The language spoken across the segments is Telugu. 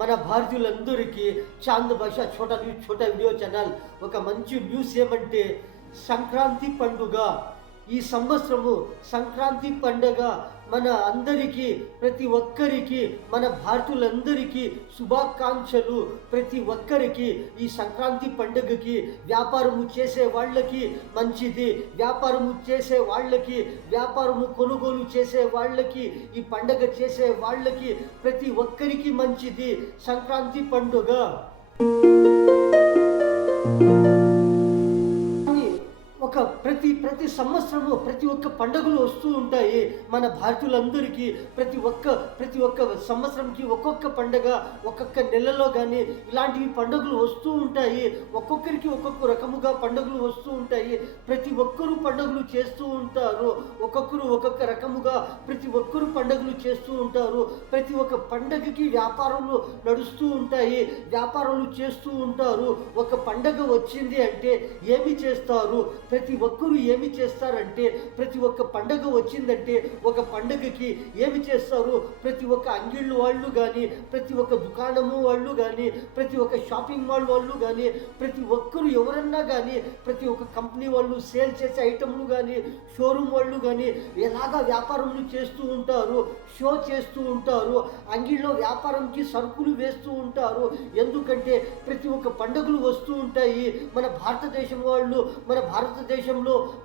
మన భారతీయులందరికీ చాంద్ భాష ఛోటా న్యూస్ ఛోటా వీడియో ఛానల్ ఒక మంచి న్యూస్ ఏమంటే సంక్రాంతి పండుగ. ఈ సంవత్సరము సంక్రాంతి పండుగ మన అందరికీ, ప్రతి ఒక్కరికి, మన భారతీయులందరికీ శుభాకాంక్షలు. ప్రతి ఒక్కరికి ఈ సంక్రాంతి పండుగకి వ్యాపారము చేసే వాళ్ళకి మంచిది, వ్యాపారము చేసే వాళ్ళకి, వ్యాపారము కొనుగోలు చేసే వాళ్ళకి, ఈ పండుగ చేసే వాళ్ళకి ప్రతి ఒక్కరికి మంచిది సంక్రాంతి పండుగ. ఒక ప్రతి సంవత్సరము ప్రతి ఒక్క పండుగలు వస్తూ ఉంటాయి మన భారతీయులందరికీ. ప్రతి ఒక్క సంవత్సరంకి ఒక్కొక్క పండుగ, ఒక్కొక్క నెలలో కానీ ఇలాంటివి పండుగలు వస్తూ ఉంటాయి. ఒక్కొక్కరికి ఒక్కొక్క రకముగా పండుగలు వస్తూ ఉంటాయి. ప్రతి ఒక్కరూ పండుగలు చేస్తూ ఉంటారు. ఒక్కొక్కరు ఒక్కొక్క రకముగా ప్రతి ఒక్కరూ పండుగలు చేస్తూ ఉంటారు. ప్రతి ఒక్క పండుగకి వ్యాపారాలు నడుస్తూ ఉంటాయి, వ్యాపారాలు చేస్తూ ఉంటారు. ఒక పండుగ వచ్చింది అంటే ఏమి చేస్తారు? ప్రతి ఒక్కరూ ఏమి చేస్తారంటే, ప్రతి ఒక్క పండుగ వచ్చిందంటే ఒక పండుగకి ఏమి చేస్తారు? ప్రతి ఒక్క అంగిళ్ళు వాళ్ళు కానీ, ప్రతి ఒక్క దుకాణము వాళ్ళు కానీ, ప్రతి ఒక్క షాపింగ్ మాల్ వాళ్ళు కానీ, ప్రతి ఒక్కరు ఎవరన్నా కానీ, ప్రతి ఒక్క కంపెనీ వాళ్ళు సేల్ చేసే ఐటమ్లు కానీ, షోరూమ్ వాళ్ళు కానీ ఎలాగా వ్యాపారములు చేస్తూ ఉంటారు, షో చేస్తూ ఉంటారు. అంగిళ్ళలో వ్యాపారంకి సరుకులు వేస్తూ ఉంటారు. ఎందుకంటే ప్రతి ఒక్క పండుగలు వస్తూ ఉంటాయి. మన భారతదేశంలో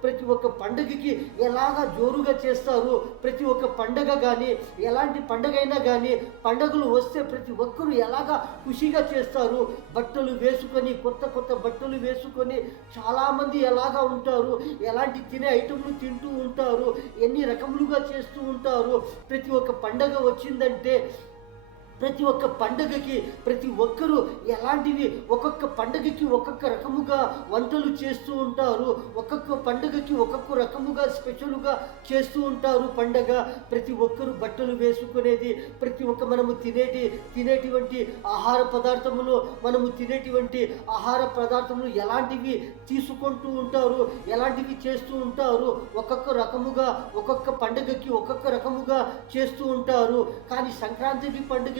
ప్రతి ఒక్క పండుగకి ఎలాగా జోరుగా చేస్తారు. ప్రతి ఒక్క పండుగ కానీ, ఎలాంటి పండుగ అయినా కానీ, పండుగలు వస్తే ప్రతి ఒక్కరూ ఎలాగా ఖుషిగా చేస్తారు. బట్టలు వేసుకొని, కొత్త బట్టలు వేసుకొని చాలామంది ఎలాగా ఉంటారు, ఎలాంటి తినే ఐటమ్లు తింటూ ఉంటారు, ఎన్ని రకములుగా చేస్తూ ఉంటారు. ప్రతి ఒక్క పండుగ వచ్చిందంటే ప్రతి ఒక్క పండుగకి ప్రతి ఒక్కరూ ఎలాంటివి, ఒక్కొక్క పండుగకి ఒక్కొక్క రకముగా వంటలు చేస్తూ ఉంటారు. ఒక్కొక్క పండుగకి ఒక్కొక్క రకముగా స్పెషల్గా చేస్తూ ఉంటారు పండుగ. ప్రతి ఒక్కరూ బట్టలు వేసుకునేది, ప్రతి ఒక్క మనము తినేటువంటి ఆహార పదార్థములు ఎలాంటివి తీసుకుంటూ ఉంటారు, ఎలాంటివి చేస్తూ ఉంటారు. ఒక్కొక్క రకముగా ఒక్కొక్క పండుగకి ఒక్కొక్క రకముగా చేస్తూ ఉంటారు. కానీ సంక్రాంతికి పండుగ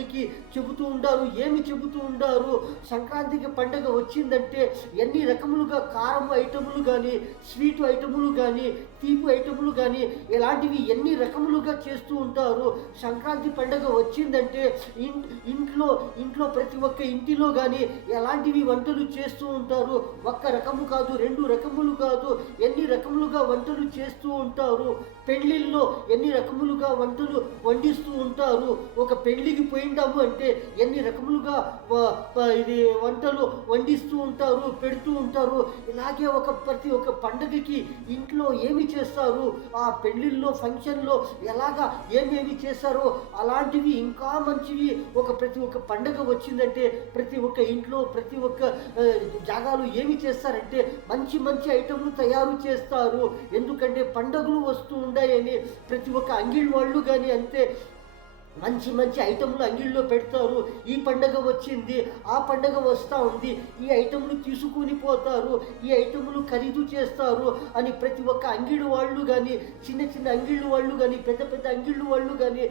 చెబుతూ ఉండారు. ఏమి చెబుతూ ఉండారు? సంక్రాంతికి పండుగ వచ్చిందంటే ఎన్ని రకములుగా కారం ఐటములు కానీ, స్వీట్ ఐటములు కానీ, తీపి ఐటములు కానీ ఇలాంటివి ఎన్ని రకములుగా చేస్తూ ఉంటారు. సంక్రాంతి పండుగ వచ్చిందంటే ఇంట్లో ప్రతి ఒక్క ఇంటిలో కానీ ఎలాంటివి వంటలు చేస్తూ ఉంటారు. ఒక్క రకము కాదు, 2 రకములు కాదు, ఎన్ని రకములుగా వంటలు చేస్తూ ఉంటారు. పెళ్ళిళ్ళలో ఎన్ని రకములుగా వంటలు వండిస్తూ ఉంటారు. ఒక పెళ్ళికి పోయిండాము అంటే ఎన్ని రకములుగా ఇది వంటలు వండిస్తూ ఉంటారు, పెడుతూ ఉంటారు. ఇలాగే ప్రతి ఒక్క పండుగకి ఇంట్లో ఏమి చేస్తారు, ఆ పెళ్ళిళ్ళలో ఫంక్షన్లో ఎలాగా ఏమేమి చేస్తారో అలాంటివి ఇంకా మంచివి. ప్రతి ఒక్క పండుగ వచ్చిందంటే ప్రతి ఒక్క ఇంట్లో ప్రతి ఒక్క జాగాలు ఏమి చేస్తారంటే మంచి ఐటమ్లు తయారు చేస్తారు. ఎందుకంటే పండుగలు వస్తూ ఉన్నాయని ప్రతి ఒక్క అంగిళ్ళ వాళ్ళు కానీ అంతే మంచి ఐటమ్లు అంగిళ్ళలో పెడతారు. ఈ పండుగ వచ్చింది, ఆ పండుగ వస్తూ ఉంది, ఈ ఐటమ్లు తీసుకుని పోతారు, ఈ ఐటమ్లు ఖరీదు చేస్తారు అని ప్రతి ఒక్క అంగిళ్ళు వాళ్ళు కానీ, చిన్న అంగిళ్ళు వాళ్ళు కానీ, పెద్ద అంగిళ్ళు వాళ్ళు కానీ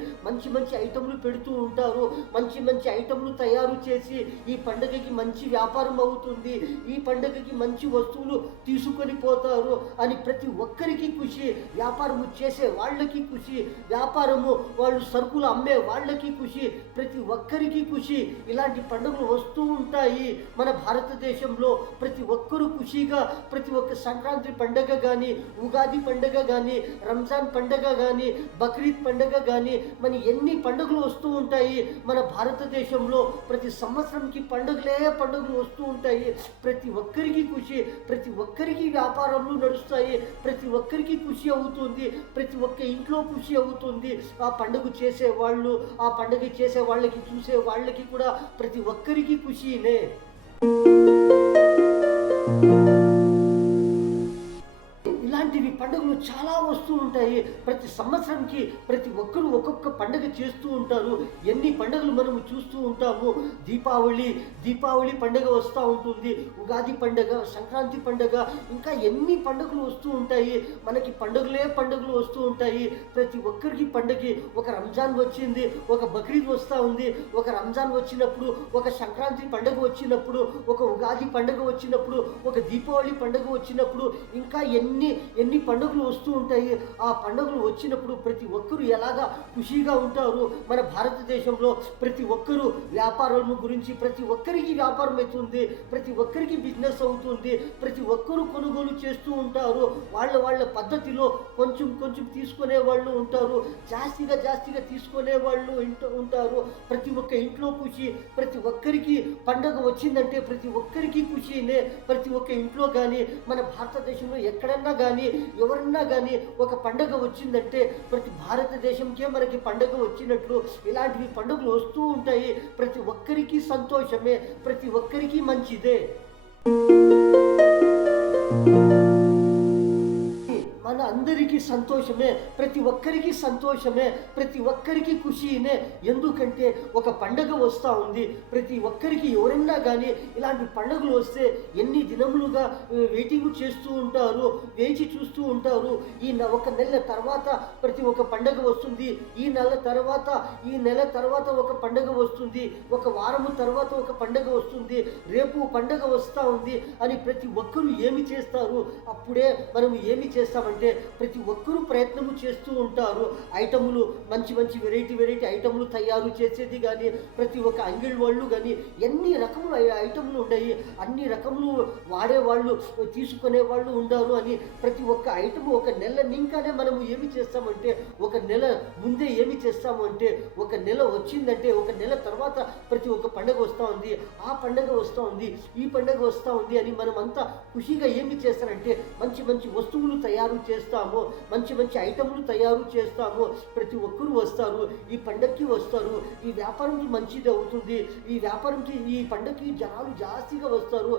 మంచి ఐటమ్లు పెడుతూ ఉంటారు. మంచి ఐటమ్లు తయారు చేసి ఈ పండుగకి మంచి వ్యాపారం అవుతుంది, ఈ పండుగకి మంచి వస్తువులు తీసుకొని పోతారు అని ప్రతి ఒక్కరికి ఖుషి. వ్యాపారము చేసే వాళ్ళకి ఖుషి, వ్యాపారము వాళ్ళు సరుకులు అమ్మే వాళ్ళకి ఖుషి, ప్రతి ఒక్కరికి ఖుషి. ఇలాంటి పండుగలు వస్తూ ఉంటాయి మన భారతదేశంలో. ప్రతి ఒక్కరూ ఖుషిగా ప్రతి ఒక్క సంక్రాంతి పండుగ కానీ, ఉగాది పండుగ కానీ, రంజాన్ పండుగ కానీ, బక్రీద్ పండుగ కానీ, ఎన్ని పండుగలు వస్తూ ఉంటాయి మన భారతదేశంలో. ప్రతి సంవత్సరంకి పండుగలు వస్తూ ఉంటాయి. ప్రతి ఒక్కరికి ఖుషి, ప్రతి ఒక్కరికి వ్యాపారాలు నడుస్తాయి, ప్రతి ఒక్కరికి ఖుషి అవుతుంది, ప్రతి ఒక్క ఇంట్లో ఖుషి అవుతుంది. ఆ పండుగ చేసే వాళ్ళు, ఆ పండుగ చేసే వాళ్ళకి, చూసే వాళ్ళకి కూడా ప్రతి ఒక్కరికి ఖుషీనే. ఇలాంటివి పండుగలు చాలా వస్తూ ఉంటాయి. ప్రతి సంవత్సరంకి ప్రతి ఒక్కరూ ఒక్కొక్క పండగ చేస్తూ ఉంటారు. ఎన్ని పండుగలు మనము చూస్తూ ఉంటాము. దీపావళి పండగ వస్తూ ఉంటుంది, ఉగాది పండగ, సంక్రాంతి పండగ, ఇంకా ఎన్ని పండుగలు వస్తూ ఉంటాయి. మనకి పండుగలు వస్తూ ఉంటాయి. ప్రతి ఒక్కరికి పండగకి ఒక రంజాన్ వచ్చింది, ఒక బక్రీద్ వస్తూ ఉంది, ఒక రంజాన్ వచ్చినప్పుడు, ఒక సంక్రాంతి పండుగ వచ్చినప్పుడు, ఒక ఉగాది పండుగ వచ్చినప్పుడు, ఒక దీపావళి పండుగ వచ్చినప్పుడు, ఇంకా ఎన్ని పండుగలు వస్తూ ఉంటాయి. ఆ పండుగలు వచ్చినప్పుడు ప్రతి ఒక్కరూ ఎలాగా ఖుషీగా ఉంటారు. మన భారతదేశంలో ప్రతి ఒక్కరూ వ్యాపారం గురించి, ప్రతి ఒక్కరికి వ్యాపారం అవుతుంది, ప్రతి ఒక్కరికి బిజినెస్ అవుతుంది, ప్రతి ఒక్కరూ కొనుగోలు చేస్తూ ఉంటారు. వాళ్ళ పద్ధతిలో కొంచెం తీసుకునే వాళ్ళు ఉంటారు, జాస్తిగా తీసుకునే వాళ్ళు ఉంటారు. ప్రతి ఒక్క ఇంట్లో ఖుషి. ప్రతి ఒక్కరికి పండగ వచ్చిందంటే ప్రతి ఒక్కరికి ఖుషీనే. ప్రతి ఒక్క ఇంట్లో కానీ, మన భారతదేశంలో ఎక్కడన్నా కానీ, ఎవరన్నా కానీ ఒక పండగ వచ్చిందంటే ప్రతి భారతదేశంకే మనకి పండగ వచ్చినట్లు ఇలాంటివి పండుగలు వస్తూ ఉంటాయి. ప్రతి ఒక్కరికి సంతోషమే, ప్రతి ఒక్కరికి మంచిదే. మన అందరికీ సంతోషమే, ప్రతి ఒక్కరికి సంతోషమే, ప్రతి ఒక్కరికి ఖుషీనే. ఎందుకంటే ఒక పండగ వస్తూ ఉంది. ప్రతి ఒక్కరికి ఎవరన్నా కానీ ఇలాంటి పండుగలు వస్తే ఎన్ని దినములుగా వెయిటింగ్ చేస్తూ ఉంటారు, వేచి చూస్తూ ఉంటారు. ఒక నెల తర్వాత ప్రతి ఒక్క పండగ వస్తుంది, ఈ నెల తర్వాత ఒక పండగ వస్తుంది, ఒక వారము తర్వాత ఒక పండగ వస్తుంది, రేపు పండగ వస్తూ ఉంది అని ప్రతి ఒక్కరూ ఏమి చేస్తారు? అప్పుడే మనం ఏమి చేస్తామంటే ప్రతి ఒక్కరూ ప్రయత్నము చేస్తూ ఉంటారు. ఐటములు మంచి వెరైటీ ఐటములు తయారు చేసేది కానీ, ప్రతి ఒక్క అంగిల్ వాళ్ళు కానీ ఎన్ని రకములు ఐటములు ఉన్నాయి, అన్ని రకములు వాడేవాళ్ళు, తీసుకునే వాళ్ళు ఉండారు అని ప్రతి ఒక్క ఐటము ఒక నెల నింకానే మనము ఏమి చేస్తామంటే, ఒక నెల ముందే ఏమి చేస్తాము అంటే, ఒక నెల వచ్చిందంటే ఒక నెల తర్వాత ప్రతి ఒక్క పండుగ వస్తూ ఉంది, ఆ పండుగ వస్తూ ఉంది, ఈ పండుగ వస్తూ ఉంది అని మనం అంతా ఖుషిగా ఏమి చేస్తారంటే మంచి వస్తువులు తయారు చేస్తాము, మంచి ఐటములు తయారు చేస్తాము. ప్రతి ఒక్కరూ వస్తారు, ఈ పండగకి వస్తారు, ఈ వ్యాపారంకి మంచిది అవుతుంది, ఈ పండగకి జనాలు జాస్తిగా వస్తారు,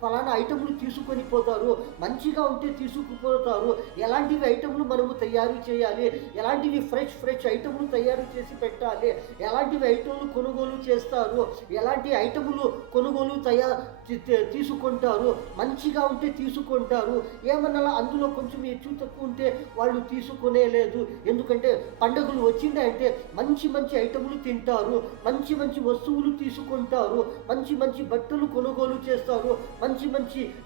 ఫలానా ఐటములు తీసుకొని పోతారు, మంచిగా ఉంటే తీసుకుపోతారు. ఎలాంటివి ఐటములు మనము తయారు చేయాలి, ఎలాంటివి ఫ్రెష్ ఐటములు తయారు చేసి పెట్టాలి, ఎలాంటివి ఐటములు కొనుగోలు చేస్తారు, ఎలాంటి ఐటములు కొనుగోలు తీసుకుంటారు, మంచిగా ఉంటే తీసుకుంటారు. ఏమన్నా అందులో కొంచెం హెచ్చు తక్కువ ఉంటే వాళ్ళు తీసుకునే లేదు. ఎందుకంటే పండుగలు వచ్చిందంటే మంచి ఐటములు తింటారు, మంచి వస్తువులు తీసుకుంటారు, మంచి బట్టలు కొనుగోలు చేస్తారు, మంచి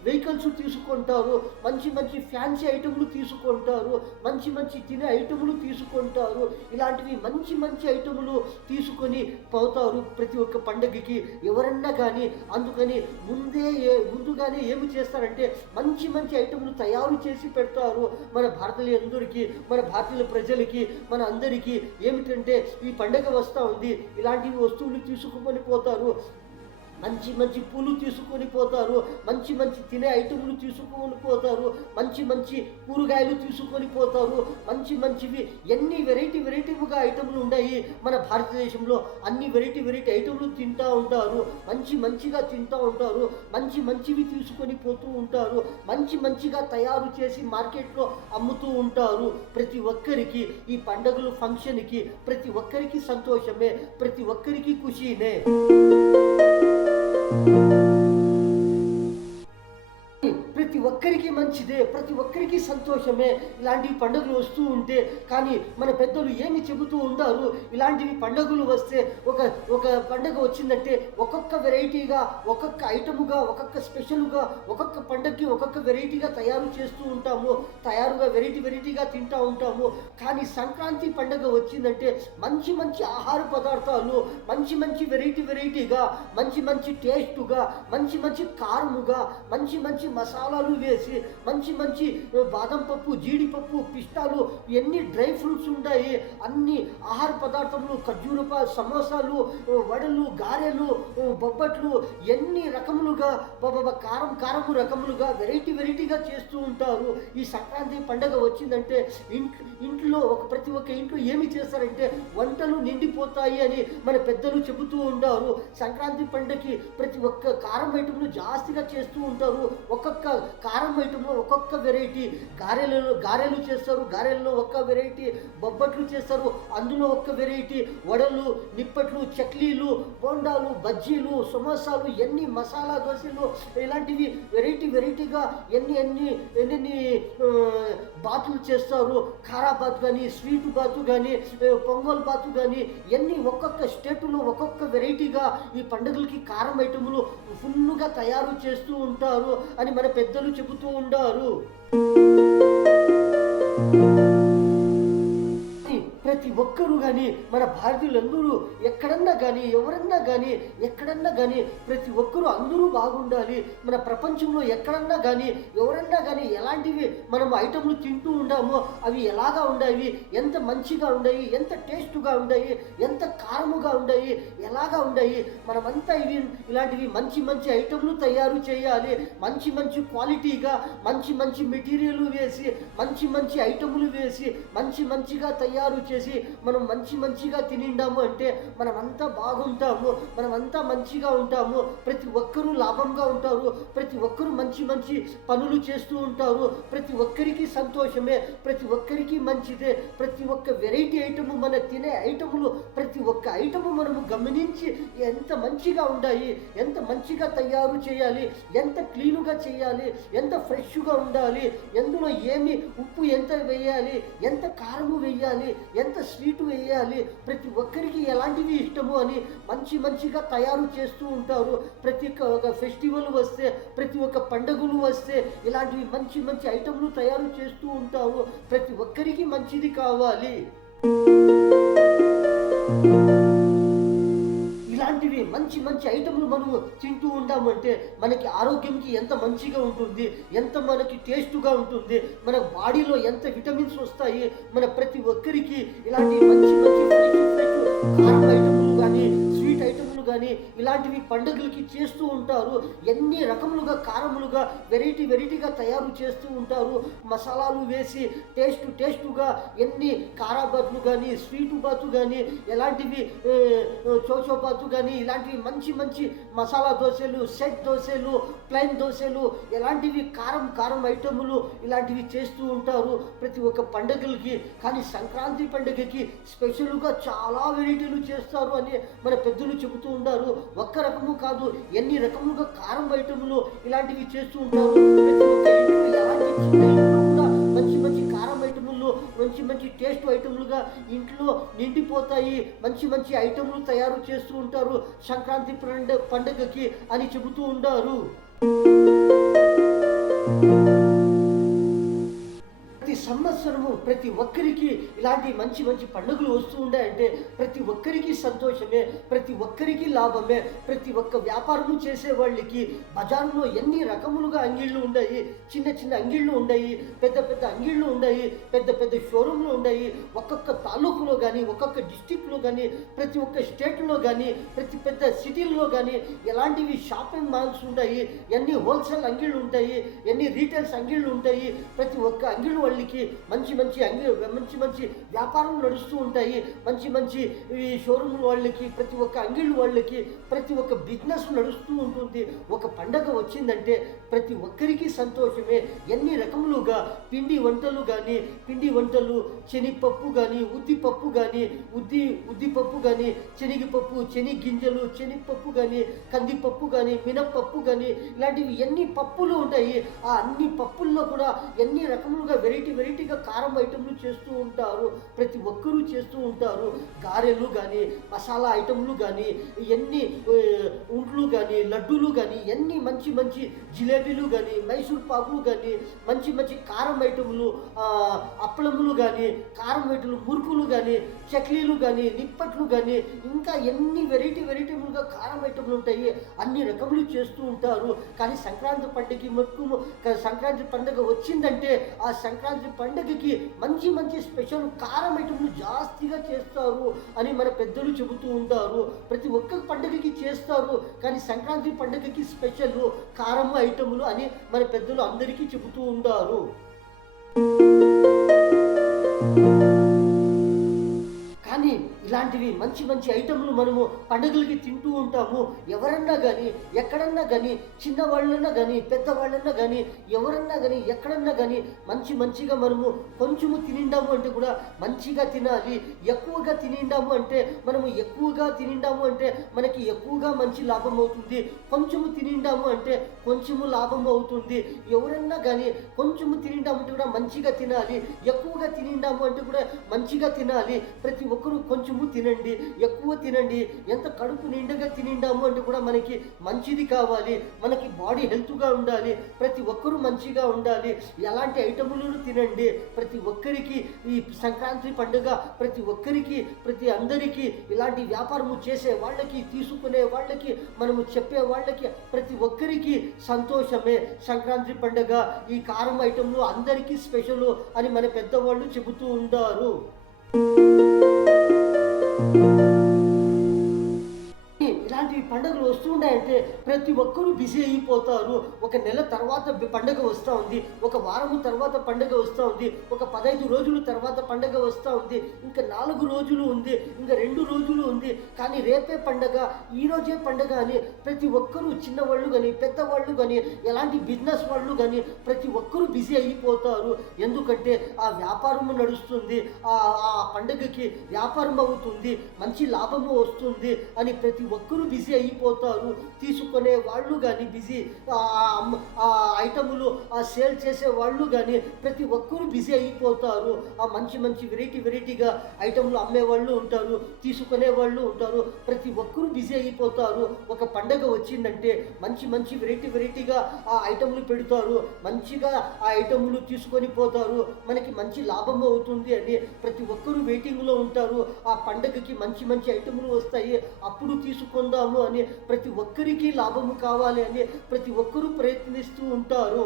వెహికల్స్ తీసుకుంటారు, మంచి ఫ్యాన్సీ ఐటములు తీసుకుంటారు, మంచి తినే ఐటములు తీసుకుంటారు. ఇలాంటివి మంచి ఐటములు తీసుకొని పోతారు ప్రతి ఒక్క పండుగకి ఎవరన్నా కానీ. అందుకని ముందుగానే ఏమి చేస్తారంటే మంచి ఐటములు తయారు చేసి పెడతారు మన భారతీయులందరికీ, మన భారతీయుల ప్రజలకి, మన అందరికీ. ఏమిటంటే ఈ పండగ వస్తూ ఉంది, ఇలాంటివి వస్తువులు తీసుకుని పోతారు, మంచి పూలు తీసుకొని పోతారు, మంచి తినే ఐటములు తీసుకొని పోతారు, మంచి కూరగాయలు తీసుకొని పోతారు, మంచివి ఎన్ని వెరైటీగా ఐటములు ఉన్నాయి మన భారతదేశంలో. అన్ని వెరైటీ ఐటములు తింటూ ఉంటారు, మంచిగా తింటూ ఉంటారు, మంచివి తీసుకొని పోతూ ఉంటారు, మంచిగా తయారు చేసి మార్కెట్లో అమ్ముతూ ఉంటారు. ప్రతి ఒక్కరికి ఈ పండుగలు ఫంక్షన్కి ప్రతి ఒక్కరికి సంతోషమే, ప్రతి ఒక్కరికి ఖుషీనే. ప్రతి ఒక్కరికి మంచిదే, ప్రతి ఒక్కరికి సంతోషమే ఇలాంటివి పండుగలు వస్తూ ఉంటే. కానీ మన పెద్దలు ఏమి చెబుతూ ఉంటారు, ఇలాంటివి పండుగలు వస్తే ఒక పండుగ వచ్చిందంటే ఒక్కొక్క వెరైటీగా, ఒక్కొక్క ఐటముగా, ఒక్కొక్క స్పెషల్గా, ఒక్కొక్క పండుగకి ఒక్కొక్క వెరైటీగా తయారు చేస్తూ ఉంటాము, వెరైటీగా తింటూ ఉంటాము. కానీ సంక్రాంతి పండుగ వచ్చిందంటే మంచి ఆహార పదార్థాలు, మంచి వెరైటీగా, మంచి టేస్టుగా, మంచి కారముగా, మంచి మసాలాలు వేసి, మంచి బాదం పప్పు, జీడిపప్పు, పిస్తాలు, ఎన్ని డ్రై ఫ్రూట్స్ ఉంటాయి, అన్ని ఆహార పదార్థములు, ఖర్జూరప, సమోసాలు, వడలు, గారెలు, బొబ్బట్లు, ఎన్ని రకములుగా కారము రకములుగా వెరైటీగా చేస్తూ ఉంటారు. ఈ సంక్రాంతి పండుగ వచ్చిందంటే ఇంట్లో ప్రతి ప్రతి ఒక్క ఇంట్లో ఏమి చేస్తారంటే వంటలు నిండిపోతాయి అని మన పెద్దలు చెబుతూ ఉంటారు. సంక్రాంతి పండుగకి ప్రతి ఒక్క కారం ఐటెంలు జాస్తిగా చేస్తూ ఉంటారు. ఒక్కొక్క కారం ఐటెంలో ఒక్కొక్క వెరైటీ. గారెలు చేస్తారు, గారెల్లో ఒక్క వెరైటీ. బొబ్బట్లు చేస్తారు, అందులో ఒక్క వెరైటీ. వడలు, నిప్పట్లు, చక్లీలు, బోండాలు, బజ్జీలు, సమోసాలు, ఎన్ని మసాలా దోశలు, ఇలాంటివి వెరైటీగా ఎన్ని బాతులు చేస్తారు. కారా బాతు కానీ, స్వీట్ బాతు కానీ, పొంగల్ బాతు కానీ, ఎన్ని ఒక్కొక్క స్టేటులో ఒక్కొక్క వెరైటీగా ఈ పండుగలకి కారం ఐటములు ఫుల్గా తయారు చేస్తూ ఉంటారు అని మన పెద్దలు చెబుతూ ఉంటారు. ప్రతి ఒక్కరూ కానీ, మన భారతీయులందరూ ఎక్కడన్నా కానీ, ఎక్కడన్నా కానీ ప్రతి ఒక్కరూ అందరూ బాగుండాలి. మన ప్రపంచంలో ఎక్కడన్నా కానీ, ఎవరన్నా కానీ ఎలాంటివి మనం ఐటమ్లు తింటూ ఉండామో అవి ఎలాగా ఉండాయి, ఎంత మంచిగా ఉన్నాయి, ఎంత టేస్ట్గా ఉన్నాయి, ఎంత కారముగా ఉన్నాయి, ఎలాగా ఉన్నాయి. మనమంతా ఇలాంటివి మంచి ఐటమ్లు తయారు చేయాలి. మంచి క్వాలిటీగా మంచి మెటీరియల్ వేసి, మంచి ఐటములు వేసి, మంచిగా తయారు చేసి మనం మంచిగా తినిండాము అంటే మనమంతా బాగుంటాము, మనమంతా మంచిగా ఉంటాము. ప్రతి ఒక్కరూ లాభంగా ఉంటారు, ప్రతి ఒక్కరూ మంచి పనులు చేస్తూ ఉంటారు. ప్రతి ఒక్కరికి సంతోషమే, ప్రతి ఒక్కరికి మంచిదే. ప్రతి ఒక్క వెరైటీ ఐటము, మన తినే ఐటములు ప్రతి ఒక్క ఐటము మనము గమనించి ఎంత మంచిగా ఉండాలి, ఎంత మంచిగా తయారు చేయాలి, ఎంత క్లీనుగా చేయాలి, ఎంత ఫ్రెష్గా ఉండాలి, ఎందులో ఏమి ఉప్పు ఎంత వేయాలి, ఎంత కారము వేయాలి, ఎంత స్వీట్ వేయాలి, ప్రతి ఒక్కరికి ఎలాంటివి ఇష్టము అని మంచిగా తయారు చేస్తూ ఉంటారు. ప్రతి ఒక్క ఫెస్టివల్ వస్తే, ప్రతి ఒక్క పండుగలు వస్తే ఇలాంటివి మంచి ఐటమ్లు తయారు చేస్తూ ఉంటారు. ప్రతి ఒక్కరికి మంచిది కావాలి. ఇలాంటివి మంచి ఐటమ్లు మనము తింటూ ఉంటామంటే మనకి ఆరోగ్యంకి ఎంత మంచిగా ఉంటుంది, ఎంత మనకి టేస్ట్గా ఉంటుంది, మన బాడీలో ఎంత విటమిన్స్ వస్తాయి. మన ప్రతి ఒక్కరికి ఇలాంటి మంచి కారం ఐటమ్లు కానీ, స్వీట్ ఐటమ్లు కానీ ఇలాంటివి పండుగలకి చేస్తూ ఉంటారు. ఎన్ని రకములుగా కారములుగా వెరైటీగా తయారు చేస్తూ ఉంటారు. మసాలాలు వేసి టేస్టుగా ఎన్ని కారా బాతులు కానీ, స్వీటు బాతు కానీ, ఎలాంటివి చోచో బాతు కానీ, ఇలాంటివి మంచి మసాలా దోశలు, సెట్ దోశలు, ప్లైన్ దోశలు, ఎలాంటివి కారం ఐటములు ఇలాంటివి చేస్తూ ఉంటారు ప్రతి ఒక్క పండుగలకి. కానీ సంక్రాంతి పండుగకి స్పెషల్గా చాలా వెరైటీలు చేస్తారు అని మన పెద్దలు చెబుతూ ఉంటారు. ఒక్క రకము కాదు, ఎన్ని రకములుగా కారం ఐటములు ఇలాంటివి చేస్తూ ఉంటారు. ప్రతి ఒక్క ఇంట్లో ఎలాంటి చిన్న ఇంట్లో కూడా మంచి కారం ఐటములు, మంచి టేస్ట్ ఐటములుగా ఇంట్లో నిండిపోతాయి. మంచి ఐటములు తయారు చేస్తూ ఉంటారు సంక్రాంతి పండుగకి అని చెబుతూ ఉంటారు. ప్రతి సంవత్సరము ప్రతి ఒక్కరికి ఇలాంటి మంచి పండుగలు వస్తూ ఉన్నాయంటే ప్రతి ఒక్కరికి సంతోషమే, ప్రతి ఒక్కరికి లాభమే. ప్రతి ఒక్క వ్యాపారము చేసే వాళ్ళకి బజారులో ఎన్ని రకములుగా అంగిళ్ళు ఉన్నాయి, చిన్న అంగిళ్ళు ఉన్నాయి, పెద్ద అంగిళ్ళు ఉన్నాయి, పెద్ద షోరూమ్లు ఉన్నాయి. ఒక్కొక్క తాలూకులో కానీ, ఒక్కొక్క డిస్టిక్లో కానీ, ప్రతి ఒక్క స్టేట్లో కానీ, ప్రతి పెద్ద సిటీల్లో కానీ ఎలాంటివి షాపింగ్ మాల్స్ ఉంటాయి, ఎన్ని హోల్సేల్ అంగిళ్ళు ఉంటాయి, ఎన్ని రీటైల్స్ అంగిళ్ళు ఉంటాయి. ప్రతి ఒక్క అంగిళ్ళు వాళ్ళకి మంచి వ్యాపారం నడుస్తూ ఉంటాయి. మంచి ఈ షోరూమ్ వాళ్ళకి, ప్రతి ఒక్క అంగిళ్ళు వాళ్ళకి ప్రతి ఒక్క బిజినెస్ నడుస్తూ ఉంటుంది. ఒక పండగ వచ్చిందంటే ప్రతి ఒక్కరికి సంతోషమే. ఎన్ని రకములుగా పిండి వంటలు శనగపప్పు కానీ, ఉద్దిపప్పు కానీ, ఉద్దిపప్పు కానీ, శనగపప్పు, శనగగింజలు, శనగపప్పు కానీ, కందిపప్పు కానీ, మినప్పప్పు కానీ, ఇలాంటివి ఎన్ని పప్పులు ఉంటాయి. ఆ అన్ని పప్పుల్లో కూడా ఎన్ని రకములుగా వెరైటీగా కారం ఐటమ్లు చేస్తూ ఉంటారు. ప్రతి ఒక్కరూ చేస్తూ ఉంటారు. గారెలు కానీ, మసాలా ఐటమ్లు కానీ, ఎన్ని ఉంట్లు కానీ, లడ్డూలు కానీ, ఎన్ని మంచి జిలేబీలు కానీ, మైసూర్ పాకులు కానీ, మంచి కారం ఐటములు, అప్పలములు కానీ, కారం ఐటములు, మురుకులు కానీ, చక్లీలు కానీ, నిప్పట్లు కానీ, ఇంకా ఎన్ని వెరైటీలుగా కారం ఐటములు ఉంటాయి. అన్ని రకములు చేస్తూ ఉంటారు. కానీ సంక్రాంతి సంక్రాంతి పండుగ వచ్చిందంటే ఆ సంక్రాంతి పండుగకి మంచి స్పెషల్ కారం ఐటమ్లు జాస్తిగా చేస్తారు అని మన పెద్దలు చెబుతూ ఉంటారు. ప్రతి ఒక్క పండుగకి చేస్తారు, కానీ సంక్రాంతి పండుగకి స్పెషల్ కారం ఐటములు అని మన పెద్దలు అందరికీ చెబుతూ ఉంటారు. ఇలాంటివి మంచి మంచి ఐటెంలు మనము పండుగలకి తింటూ ఉంటాము. ఎవరన్నా కానీ ఎక్కడన్నా కానీ చిన్నవాళ్ళన్నా కానీ పెద్దవాళ్ళన్నా కానీ ఎవరన్నా కానీ ఎక్కడన్నా కానీ మంచిగా మనము కొంచెము తినిండాము అంటే కూడా మంచిగా తినాలి. ఎక్కువగా తినిండాము అంటే మనము ఎక్కువగా తినిండాము అంటే మనకి ఎక్కువగా మంచి లాభం అవుతుంది. కొంచెము తినిండాము అంటే కొంచెము లాభం అవుతుంది. ఎవరన్నా కానీ కొంచెము తినిండాము అంటే కూడా మంచిగా తినాలి. ఎక్కువగా తినిండాము అంటే కూడా మంచిగా తినాలి. ప్రతి ఒక్కరూ కొంచెము తినండి, ఎక్కువ తినండి. ఎంత కడుపు నిండుగా తినిండాము అంటే కూడా మనకి మంచిది కావాలి. మనకి బాడీ హెల్త్గా ఉండాలి. ప్రతి ఒక్కరూ మంచిగా ఉండాలి. ఎలాంటి ఐటములను తినండి. ప్రతి ఒక్కరికి ఈ సంక్రాంతి పండుగ ప్రతి ఒక్కరికి ప్రతి అందరికీ ఇలాంటి వ్యాపారము చేసే వాళ్ళకి తీసుకునే వాళ్ళకి మనము చెప్పే వాళ్ళకి ప్రతి ఒక్కరికి సంతోషమే. సంక్రాంతి పండుగ ఈ కారం ఐటెంలు అందరికీ స్పెషల్ అని మన పెద్దవాళ్ళు చెబుతూ ఉంటారు. ఇలాంటి పండుగలు వస్తున్నాయంటే ప్రతి ఒక్కరూ బిజీ అయిపోతారు. ఒక నెల తర్వాత పండుగ వస్తూ ఉంది, ఒక వారము తర్వాత పండుగ వస్తూ ఉంది, ఒక 15 రోజుల తర్వాత పండుగ వస్తూ ఉంది, ఇంకా 4 రోజులు ఉంది, ఇంకా 2 రోజులు ఉంది. కానీ రేపే పండుగ, ఈరోజే పండుగ అని ప్రతి ఒక్కరూ చిన్నవాళ్ళు కానీ పెద్దవాళ్ళు కానీ ఎలాంటి బిజినెస్ వాళ్ళు కానీ ప్రతి ఒక్కరూ బిజీ అయిపోతారు. ఎందుకంటే ఆ వ్యాపారము నడుస్తుంది, ఆ పండుగకి వ్యాపారం అవుతుంది, మంచి లాభము వస్తుంది అని ప్రతి ఒక్కరూ బిజీ అయిపోతారు. తీసుకునే వాళ్ళు కానీ బిజీ, ఆ ఐటములు సేల్ చేసే వాళ్ళు కానీ ప్రతి ఒక్కరూ బిజీ అయిపోతారు. ఆ మంచి వెరైటీగా ఐటములు అమ్మేవాళ్ళు ఉంటారు, తీసుకునే వాళ్ళు ఉంటారు. ప్రతి ఒక్కరూ బిజీ అయిపోతారు. ఒక పండగ వచ్చిందంటే మంచి వెరైటీగా ఆ ఐటములు పెడతారు, మంచిగా ఆ ఐటములు తీసుకొని పోతారు, మనకి మంచి లాభం అవుతుంది అని ప్రతి ఒక్కరూ వెయిటింగ్లో ఉంటారు. ఆ పండగకి మంచి ఐటములు వస్తాయి, అప్పుడు తీసుకుందాము అని ప్రతి ఒక్కరికి లాభము కావాలి అని ప్రతి ఒక్కరూ ప్రయత్నిస్తూ ఉంటారు.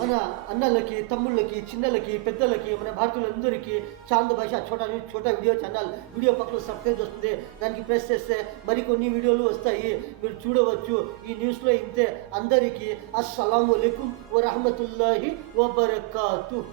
మన అన్నలకి, తమ్ముళ్ళకి, చిన్నలకి, పెద్దలకి, మన భారతీయులందరికీ చాంద్ భాష చోటా వీడియో ఛానల్ వీడియో పక్కన సబ్స్క్రైబ్ వస్తుంది, దానికి ప్రెస్ చేస్తే మరికొన్ని వీడియోలు వస్తాయి, మీరు చూడవచ్చు. ఈ న్యూస్లో ఇంతే. అందరికీ అస్సలాము అలైకుం వరహమతుల్లాహి వబరకాతుహ్.